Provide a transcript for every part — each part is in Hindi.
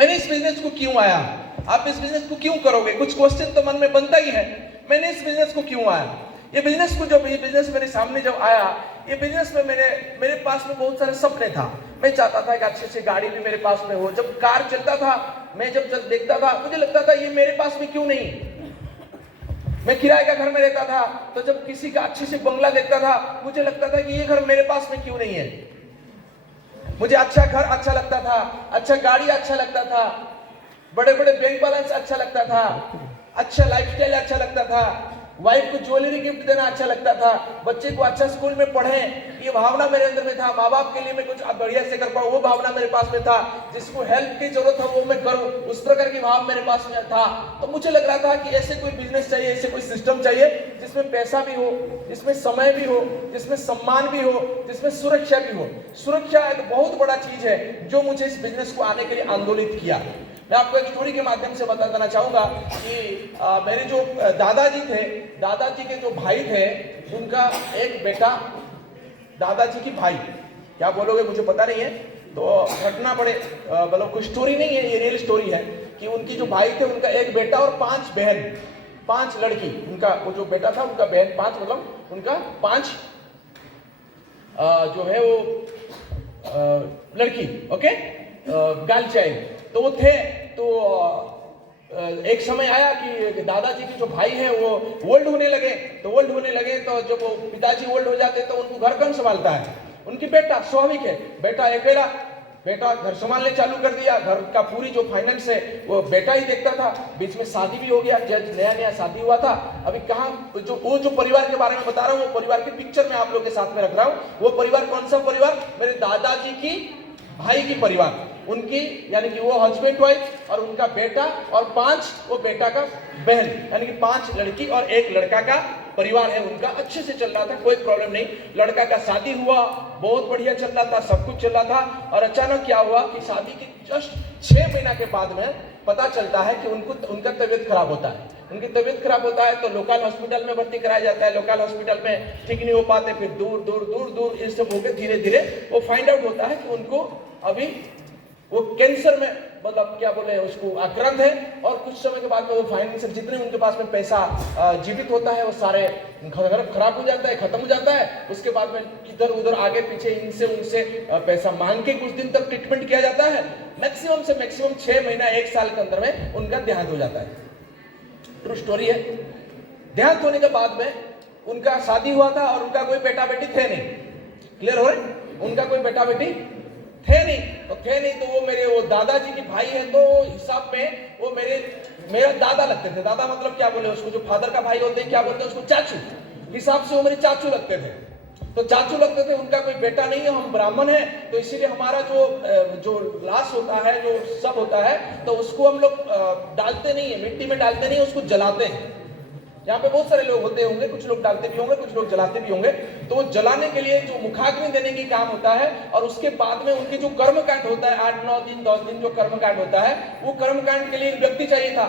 मैंने इस बिजनेस को क्यों आया, आप इस बिजनेस को क्यों करोगे, कुछ क्वेश्चन तो मन में बनता ही है। मैंने इस बिजनेस को क्यों आया, ये बिजनेस को, जब ये बिजनेस मेरे सामने जब आया, ये बिजनेस में मेरे पास में बहुत सारे सपने था। मैं चाहता था कि अच्छी अच्छी गाड़ी भी मेरे पास में हो। जब कार चलता था, मैं जब देखता था, मुझे लगता था ये मेरे पास में क्यों नहीं। मैं किराए का घर में रहता था, तो जब किसी का अच्छी सी बंगला देखता था, मुझे लगता था कि ये घर मेरे पास में क्यों नहीं है। मुझे अच्छा घर अच्छा लगता था, अच्छा गाड़ी अच्छा लगता था, बड़े बड़े बैंक बैलेंस अच्छा लगता था, अच्छा लाइफस्टाइल अच्छा लगता था, वाइफ को ज्वेलरी गिफ्ट देना अच्छा लगता था, बच्चे को अच्छा स्कूल में पढ़ें, ये भावना मेरे अंदर में था। माँ बाप के लिए मैं कुछ बढ़िया से कर पाऊँ, वो भावना मेरे पास में था। जिसको हेल्प की जरूरत है वो मैं करूँ, उस प्रकार की भाव मेरे पास में था। तो मुझे लग रहा था कि ऐसे कोई बिजनेस चाहिए, ऐसे कोई सिस्टम चाहिए जिसमें पैसा भी हो, जिसमें समय भी हो, जिसमें सम्मान भी हो, जिसमें सुरक्षा भी हो। सुरक्षा एक बहुत बड़ा चीज है जो मुझे इस बिजनेस को आने के लिए आंदोलित किया। मैं आपको एक स्टोरी के माध्यम से बता देना चाहूंगा कि मेरे जो दादाजी थे, दादाजी के जो भाई थे, उनका एक बेटा, दादाजी की भाई, क्या बोलोगे मुझे पता नहीं है, तो घटना बड़े मतलब कोई स्टोरी नहीं है, ये रियल स्टोरी है कि उनकी जो भाई थे, उनका एक बेटा और 5 बहन, 5 लड़की। उनका वो जो बेटा था, उनका बहन 5, मतलब उनका 5 जो है वो लड़की, ओके, गर्ल चाइल्ड तो वो थे। तो एक समय आया कि दादाजी के जो भाई है वो ओल्ड होने लगे। तो जब वो पिताजी ओल्ड हो जाते तो उनको घर कौन संभालता है, उनकी बेटा, स्वाभाविक है। बेटा अकेला, बेटा घर संभालने चालू कर दिया। घर का पूरी जो फाइनेंस है वो बेटा ही देखता था। बीच में शादी भी हो गया, जब नया नया शादी हुआ था। अभी कहाँ जो परिवार के बारे में बता रहा हूँ, वो परिवार की पिक्चर मैं आप लोग के साथ में रख रहा हूँ। वो परिवार कौन सा परिवार, मेरे दादाजी की भाई की परिवार, उनकी यानी कि वो हस्बैंड वाइफ और उनका बेटा और 5 वो बेटा का बहन, यानी कि 5 लड़की और 1 लड़का का परिवार है उनका। अच्छे से चल रहा था, कोई प्रॉब्लम नहीं। लड़का का शादी हुआ, बहुत बढ़िया चल रहा था, सब कुछ चल रहा था। और अचानक क्या हुआ कि शादी के जस्ट 6 महीना के बाद में पता चलता है कि उनका तबीयत खराब होता है। उनकी तबीयत खराब होता है तो लोकल हॉस्पिटल में भर्ती कराया जाता है। लोकल हॉस्पिटल में ठीक नहीं हो पाते, फिर दूर ये सब होकर धीरे धीरे वो फाइंड आउट होता है कि उनको अभी वो कैंसर में, मतलब क्या बोले उसको, आक्रांत है। और कुछ समय के बाद में वो फाइनेंशियल जितने उनके पास में पैसा जीवित होता है वो सारे खराब हो जाता है, खत्म हो जाता है। उसके बाद में इधर उधर आगे पीछे इनसे उनसे पैसा मांग के कुछ दिन तक ट्रीटमेंट किया जाता है। मैक्सिमम से मैक्सिमम 6 महीना 1 साल के अंदर में उनका देहांत हो जाता है। ट्रू स्टोरी है। देहांत होने के बाद में उनका शादी हुआ था और उनका कोई बेटा बेटी थे नहीं। क्लियर हो रहे, उनका कोई बेटा बेटी थे नहीं। तो वो दादाजी की भाई है, तो हिसाब में वो मेरा दादा लगते थे। दादा मतलब क्या बोले उसको, जो फादर का भाई होते हैं क्या बोलते हैं उसको, चाचू। हिसाब से वो मेरे चाचू लगते थे। तो चाचू लगते थे, उनका कोई बेटा नहीं है, हम ब्राह्मण है, तो इसीलिए हमारा जो लाश होता है, जो सब होता है, तो उसको हम लोग डालते नहीं है, मिट्टी में डालते नहीं, उसको जलाते हैं। यहाँ पे बहुत सारे लोग होते होंगे, कुछ लोग डालते भी होंगे, कुछ लोग जलाते भी होंगे। तो वो जलाने के लिए जो मुखाग्नि देने की काम होता है, और उसके बाद में उनके जो कर्मकांड होता है, 8-9 दिन 10 दिन जो कर्मकांड होता है, वो कर्मकांड के लिए एक व्यक्ति चाहिए था।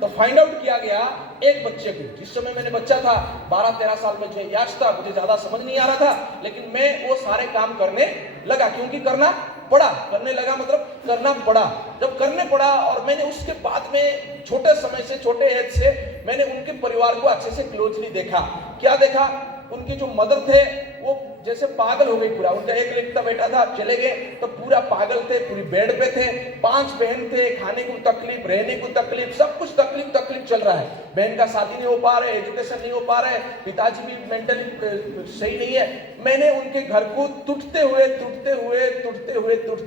तो फाइंड आउट किया गया एक बच्चे को। जिस समय मैंने बच्चा था 12-13 साल में, मुझे याद था, मुझे ज्यादा समझ नहीं आ रहा था, लेकिन मैं वो सारे काम करने लगा, क्योंकि करना पड़ा, करने लगा मतलब करना पड़ा। जब करने पड़ा और मैंने उसके बाद में छोटे समय से, छोटे एज से मैंने उनके परिवार को अच्छे से क्लोजली देखा। क्या देखा, उनकी जो मदर थे वो जैसे पागल हो गई पूरा। उनका एक लड़का बेटा था, चले गए तो पूरा पागल थे, पूरी बेड पे थे। 5 बहन थे, खाने को तकलीफ, रहने को तकलीफ, सब कुछ तकलीफ चल रहा है। बहन का शादी नहीं हो पा रहा है, एजुकेशन नहीं हो पा रहा है, पिताजी भी मेंटली सही नहीं है। मैंने उनके घर को टूटते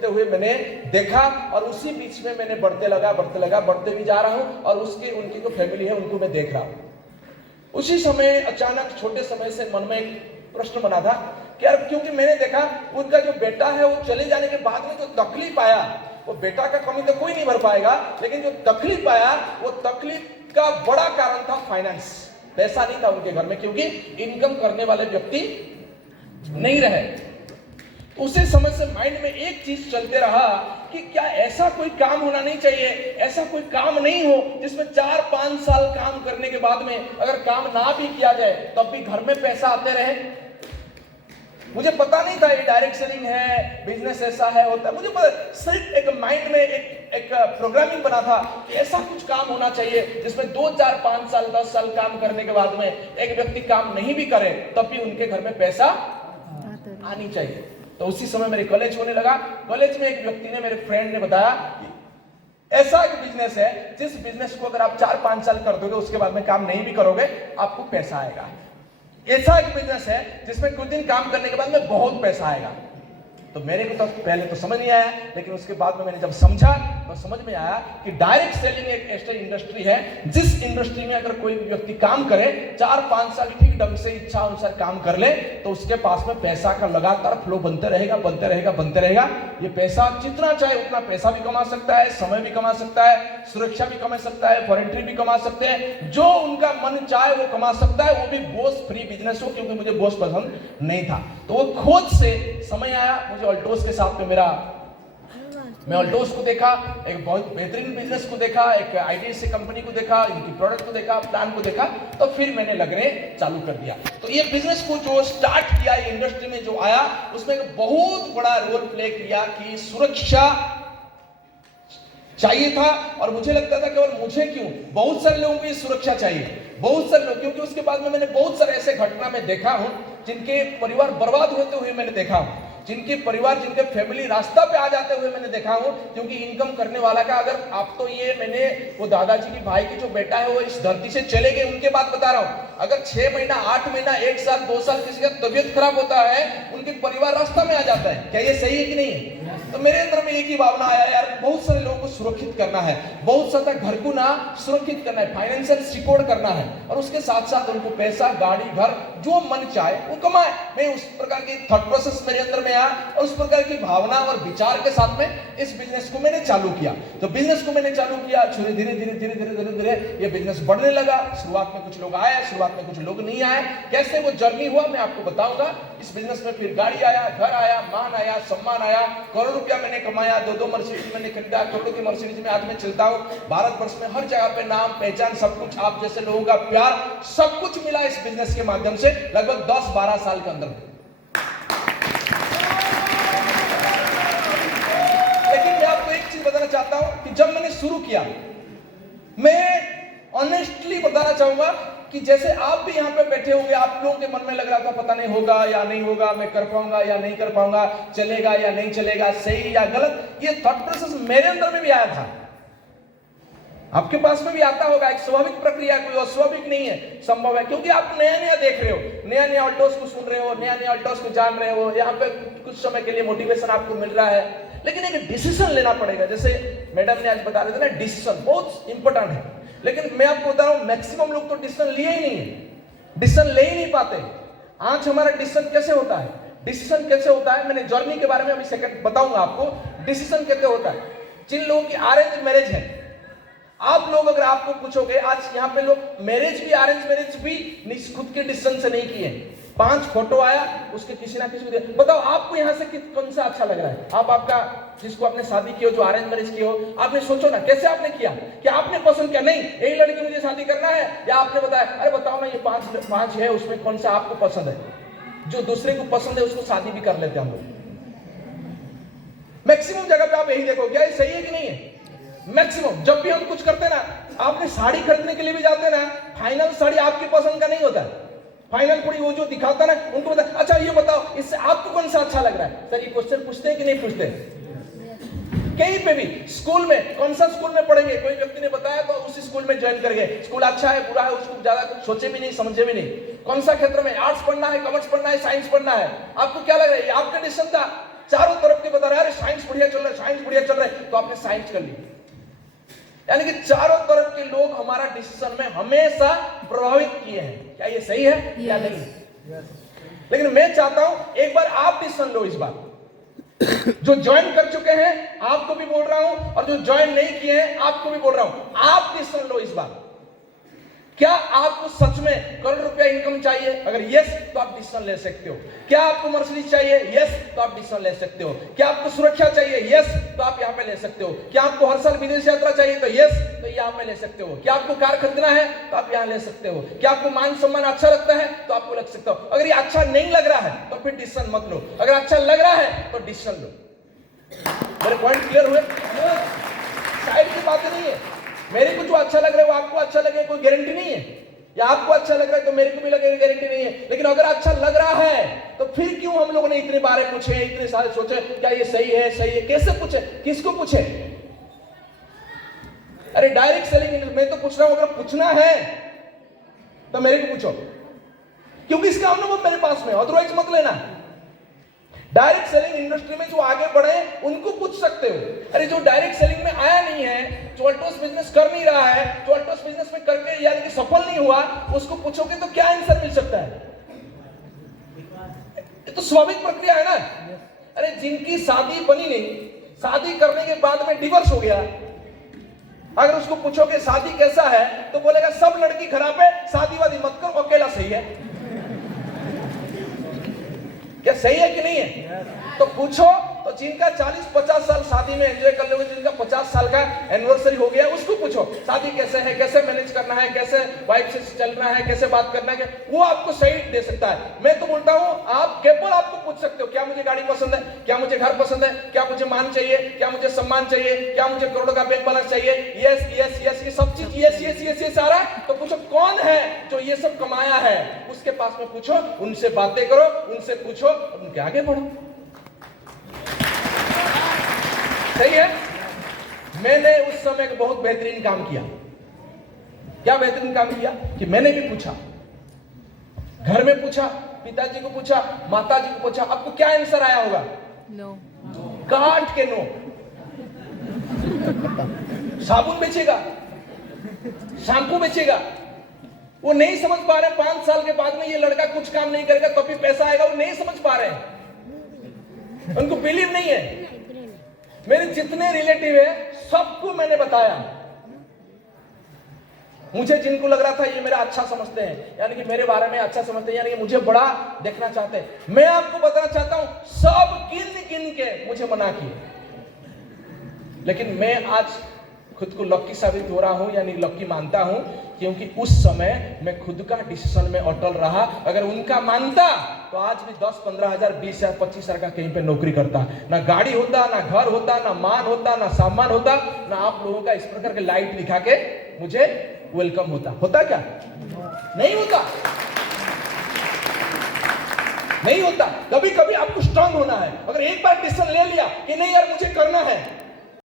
हुए मैंने देखा, और उसी बीच में मैंने बढ़ते भी जा रहा हूँ, और उनकी जो फैमिली है उनको मैं देख रहा हूँ। उसी समय अचानक छोटे समय से मन में एक प्रश्न बना था कि यार, क्योंकि मैंने देखा उनका जो बेटा है वो चले जाने के बाद में जो तकलीफ आया, वो बेटा का कमी तो कोई नहीं भर पाएगा, लेकिन जो तकलीफ आया वो तकलीफ का बड़ा कारण था फाइनेंस। पैसा नहीं था उनके घर में, क्योंकि इनकम करने वाले व्यक्ति नहीं रहे। उसी समय से माइंड में एक चीज चलते रहा कि क्या ऐसा कोई काम होना नहीं चाहिए, ऐसा कोई काम नहीं हो जिसमें 4-5 साल काम करने के बाद में अगर काम ना भी किया जाए तब भी घर में पैसा आते रहे। मुझे पता नहीं था ये डायरेक्ट सेलिंग है, बिजनेस ऐसा है होता है, मुझे पता, सिर्फ एक माइंड में एक प्रोग्रामिंग बना था कि ऐसा कुछ काम होना चाहिए जिसमें 2, 4, 5 साल 10 साल काम करने के बाद में एक व्यक्ति काम नहीं भी करे तब भी उनके घर में पैसा आनी चाहिए। तो उसी समय मेरे कॉलेज होने लगा। कॉलेज में एक व्यक्ति ने, मेरे फ्रेंड ने बताया कि ऐसा एक बिजनेस है जिस बिजनेस को अगर आप 4-5 साल कर दोगे उसके बाद में काम नहीं भी करोगे आपको पैसा आएगा। ऐसा एक बिजनेस है जिसमें कुछ दिन काम करने के बाद में बहुत पैसा आएगा। तो मेरे को तो पहले तो समझ नहीं आया, लेकिन उसके बाद में मैंने जब समझा तो समझ में आया कि डायरेक्ट सेलिंग एक ऐसी इंडस्ट्री है जिस इंडस्ट्री में अगर कोई भी व्यक्ति काम करे 4-5 साल ठीक ढंग से इच्छा अनुसार काम कर ले तो उसके पास में पैसा का लगातार फ्लो बनते रहेगा, बनते रहेगा, बनते रहेगा। ये पैसा जितना चाहे उतना पैसा भी कमा सकता है, समय भी कमा सकता है, सुरक्षा भी कमा सकता है, वॉरंटी भी कमा सकते हैं, जो उनका मन चाहे वो कमा सकता है, वो भी बॉस फ्री बिजनेस हो। क्योंकि मुझे बॉस पसंद नहीं था तो वो खोज से समय आया, मुझे ऑल्टोस के साथ में मैं ऑल्टोस को देखा, एक बहुत बेहतरीन बिजनेस को देखा, एक आईटीसी कंपनी को देखा, इनकी प्रोडक्ट को देखा, प्लान को देखा, तो फिर मैंने लगने चालू कर दिया। तो ये बिजनेस को जो स्टार्ट किया, ये इंडस्ट्री में जो आया उसमें एक बहुत बड़ा रोल प्ले किया कि सुरक्षा चाहिए था। और मुझे लगता था केवल मुझे क्यों, बहुत सारे लोगों को ये सुरक्षा चाहिए, बहुत सारे लोग। क्योंकि उसके बाद में मैंने बहुत सारे ऐसे घटना में देखा हूं जिनके परिवार बर्बाद होते हुए मैंने देखा हूं, जिनके परिवार, जिनके फैमिली रास्ता पे आ जाते हुए मैंने देखा हूं। क्योंकि इनकम करने वाला का, अगर आप तो ये मैंने वो दादाजी की भाई की जो बेटा है वो इस धरती से चले गए उनके बात बता रहा हूं। अगर 6 महीना, 8 महीना, 1 साल, 2 साल किसी का तबीयत खराब होता है, उनके परिवार रास्ता में आ जाता है। क्या ये सही है कि नहीं है? तो मेरे अंदर में एक ही भावना आया, यार बहुत सारे लोगों को सुरक्षित करना है, बहुत सारा घर को ना सुरक्षित करना है, फाइनेंशियल सिक्योर करना है, और उसके साथ साथ उनको पैसा, गाड़ी, घर जो मन चाहे वो कमाए। मैं उस प्रकार की थॉट प्रोसेस मेरे अंदर में आया और उस प्रकार की भावना और विचार के साथ में इस बिजनेस को मैंने चालू किया। तो बिजनेस को मैंने चालू किया, धीरे धीरे धीरे धीरे धीरे धीरे धीरे ये बिजनेस बढ़ने लगा। शुरुआत में कुछ लोग आए, शुरुआत में कुछ लोग नहीं आए। कैसे वो जर्नी हुआ मैं आपको बताऊंगा। इस बिजनेस में फिर गाड़ी आया, घर आया, मान आया, सम्मान आया, करोड़ रुपया मैंने कमाया, 2 मर्सिडीज मैंने खरीदा, करोड़ों की मर्सिडीज में आज मैं चलता हूँ। भारत वर्ष में हर जगह पे नाम, पहचान, सब कुछ, आप जैसे लोगों का प्यार, सब कुछ मिला इस बिजनेस के माध्यम से लगभग 10-12 साल के अंदर। लेकिन मैं आपको एक चीज बताना चाहता हूं कि जब मैंने शुरू किया, मैं ऑनेस्टली बताना चाहूंगा कि जैसे आप भी यहां पे बैठे होंगे, आप लोगों के मन में लग रहा था पता नहीं होगा या नहीं होगा, मैं कर पाऊंगा या नहीं कर पाऊंगा, चलेगा या नहीं चलेगा, सही या गलत। ये थॉट प्रोसेस मेरे अंदर में भी आया था, आपके पास में भी आता होगा। एक स्वाभाविक प्रक्रिया, कोई अस्वाभाविक नहीं है, संभव है। क्योंकि आप नया नया देख रहे हो, नया नया ऑल्टोस को सुन रहे हो, नया नया ऑल्टोस को जान रहे हो, यहाँ पे कुछ समय के लिए मोटिवेशन आपको मिल रहा है। लेकिन एक डिसीजन लेना पड़ेगा। जैसे मैडम ने आज बता रहे थे ना, डिसीजन बहुत इंपॉर्टेंट है। लेकिन मैं आपको बता रहा हूं, मैक्सिमम लोग तो डिसीजन लिए ही नहीं है, डिसीजन ले ही नहीं पाते। आज हमारा डिसीजन कैसे होता है, डिसीजन कैसे होता है, मैंने जर्नी के बारे में अभी सेकंड बताऊंगा आपको। डिसीजन कैसे होता है, जिन लोगों की अरेंज मैरिज है, आप लोग अगर आपको पूछोगे, आज यहाँ पे लोग मैरिज भी, अरेंज मैरिज भी खुद के डिसीजन से नहीं किए। 5 फोटो आया, उसके किसी ना किसी को दिया। बताओ आपको यहाँ से कौन सा अच्छा लग रहा है? आप आपका जिसको आपने शादी की हो, जो अरेंज मैरिज की हो, आपने सोचो ना कैसे आपने किया, क्या आपने पसंद किया? नहीं, यही लड़की मुझे शादी करना है, या आपने बताया अरे बताओ ना ये 5 है, उसमें कौन सा आपको पसंद है? जो दूसरे को पसंद है उसको शादी भी कर लेते हैं हम लोग। मैक्सिमम जगह पे आप यही देखो, क्या ये सही है कि नहीं है? मैक्सिमम जब भी हम कुछ करते ना, आपने साड़ी खरीदने के लिए भी जाते ना, फाइनल साड़ी आपकी पसंद का नहीं होता है। फाइनल पूरी वो जो दिखाता ना, उनको बता, अच्छा ये बताओ इससे आपको कौन सा अच्छा लग रहा है? सर ये क्वेश्चन पूछते हैं कि नहीं पूछते? कहीं पे भी, स्कूल में कौन सा स्कूल में पढ़ेंगे, कोई व्यक्ति ने बताया तो उसी स्कूल में ज्वाइन कर गए। स्कूल अच्छा है बुरा है उसको ज्यादा कुछ सोचे भी नहीं, समझे भी नहीं। कौन सा क्षेत्र में आर्ट्स पढ़ना है, कॉमर्स पढ़ना है, साइंस पढ़ना है, आपको क्या लग रहा है? आपका डिसीजन था, चारों तरफ के बता रहे हैं साइंस बढ़िया चल रहा है, साइंस बढ़िया चल रहा है, तो आपने साइंस कर ली। यानी कि चारों तरफ के लोग हमारा डिसीजन में हमेशा प्रभावित किए हैं। क्या ये सही है या नहीं? लेकिन मैं चाहता हूं एक बार आप डिसीजन लो। इस बार जो ज्वाइन कर चुके हैं आपको भी बोल रहा हूं, और जो ज्वाइन नहीं किए हैं आपको भी बोल रहा हूं, आप डिसीजन लो इस बार। क्या आपको सच में करोड़ रुपया इनकम चाहिए? अगर यस तो आप डिसीजन ले सकते हो। क्या आपको मर्सिडीज चाहिए? यस तो आप डिसीजन ले सकते हो। क्या आपको सुरक्षा चाहिए? यस तो आप यहाँ पे ले सकते हो। क्या आपको हर साल विदेश यात्रा चाहिए? तो यस तो यहाँ पे ले सकते हो। क्या आपको कार खरीदना है? तो आप यहाँ ले सकते हो। क्या आपको मान सम्मान अच्छा लगता है? तो आपको लग सकता हो। अगर ये अच्छा नहीं लग रहा है तो फिर डिसीजन मत लो, अगर अच्छा लग रहा है तो डिसीजन लो। मेरे पॉइंट क्लियर हुए? साइड की बात नहीं है। मेरे को जो अच्छा लग रहा है वो आपको अच्छा लगे, कोई गारंटी नहीं है। या आपको अच्छा लग रहा है तो मेरे को भी लगे, गारंटी नहीं है। लेकिन अगर अच्छा लग रहा है तो फिर क्यों हम लोगों ने इतने बारे पूछे, इतने सारे सोचे क्या ये सही है, सही है? कैसे पूछे, किसको पूछे? अरे डायरेक्ट सेलिंग, मैं तो पूछ रहा हूं, अगर पूछना है तो मेरे को पूछो, क्योंकि इसका अनुभव मेरे पास में, अदरवाइज मत लेना। डायरेक्ट सेलिंग इंडस्ट्री में जो आगे बढ़े उनको पूछ सकते हो। अरे जो डायरेक्ट सेलिंग में आया नहीं है, जो अल्टोस बिजनेस कर नहीं रहा है, जो अल्टोस बिजनेस में करके यानी कि सफल नहीं हुआ, उसको पूछोगे तो क्या आंसर मिल सकता है? ये तो स्वाभाविक प्रक्रिया है ना। अरे जिनकी शादी बनी नहीं, शादी करने के बाद में डिवोर्स हो गया, अगर उसको पूछोगे शादी कैसा है तो बोलेगा सब लड़की खराब है, शादी वादी मत करो, अकेला सही है। क्या सही है कि नहीं है? तो पूछो तो जिनका 40-50 साल शादी में एंजॉय कर लोगे, जिनका 50 साल का एनिवर्सरी हो गया, उसको पूछो शादी कैसे है, कैसे मैनेज करना है, कैसे वाइफ से चलना है, कैसे बात करना है, वो आपको सही दे सकता है। मैं तो बोलता हूं आप केवल आपको पूछ सकते हो, क्या मुझे गाड़ी पसंद है, क्या मुझे घर पसंद है, क्या मुझे मान चाहिए, क्या मुझे सम्मान चाहिए, क्या मुझे करोड़ों का बैंक बैलेंस चाहिए? यस यस यस, ये सब चीज यस यस यस यस आ रहा है। तो पूछो कौन है जो ये सब कमाया है, उसके पास में पूछो, उनसे बातें करो, उनसे पूछो, उनके आगे बढ़ो। सही है। मैंने उस समय एक बहुत बेहतरीन काम किया। क्या बेहतरीन काम किया कि मैंने भी पूछा, घर में पूछा, पिताजी को पूछा, माताजी को पूछा। आपको क्या आंसर आया होगा? नो। काट के नो। साबुन बेचेगा, शैम्पू बेचेगा, वो नहीं समझ पा रहे 5 साल के बाद में ये लड़का कुछ काम नहीं करेगा तो भी पैसा आएगा, वो नहीं समझ पा रहे हैं, उनको बिलीव नहीं है। मेरे जितने रिलेटिव है सबको मैंने बताया। मुझे जिनको लग रहा था ये मेरा अच्छा समझते हैं, यानी कि मेरे बारे में अच्छा समझते हैं, यानी कि मुझे बड़ा देखना चाहते हैं, मैं आपको बताना चाहता हूं सब गिन गिन के मुझे मना किए। लेकिन मैं आज खुद को लक्की साबित हो रहा हूं, यानी लक्की मानता हूं, क्योंकि उस समय मैं खुद का डिसीजन में अटल रहा। अगर उनका मानता तो आज भी 10-15 हजार, 20 हजार, 25 हजार का कहीं पे नौकरी करता, ना गाड़ी होता, ना घर होता, ना मान होता, ना सम्मान होता, ना आप लोगों का इस प्रकार के लाइट दिखा के मुझे वेलकम होता क्या? नहीं होता, नहीं होता। कभी कभी आपको स्ट्रांग होना है। अगर एक बार डिसीजन ले लिया कि नहीं यार मुझे करना है,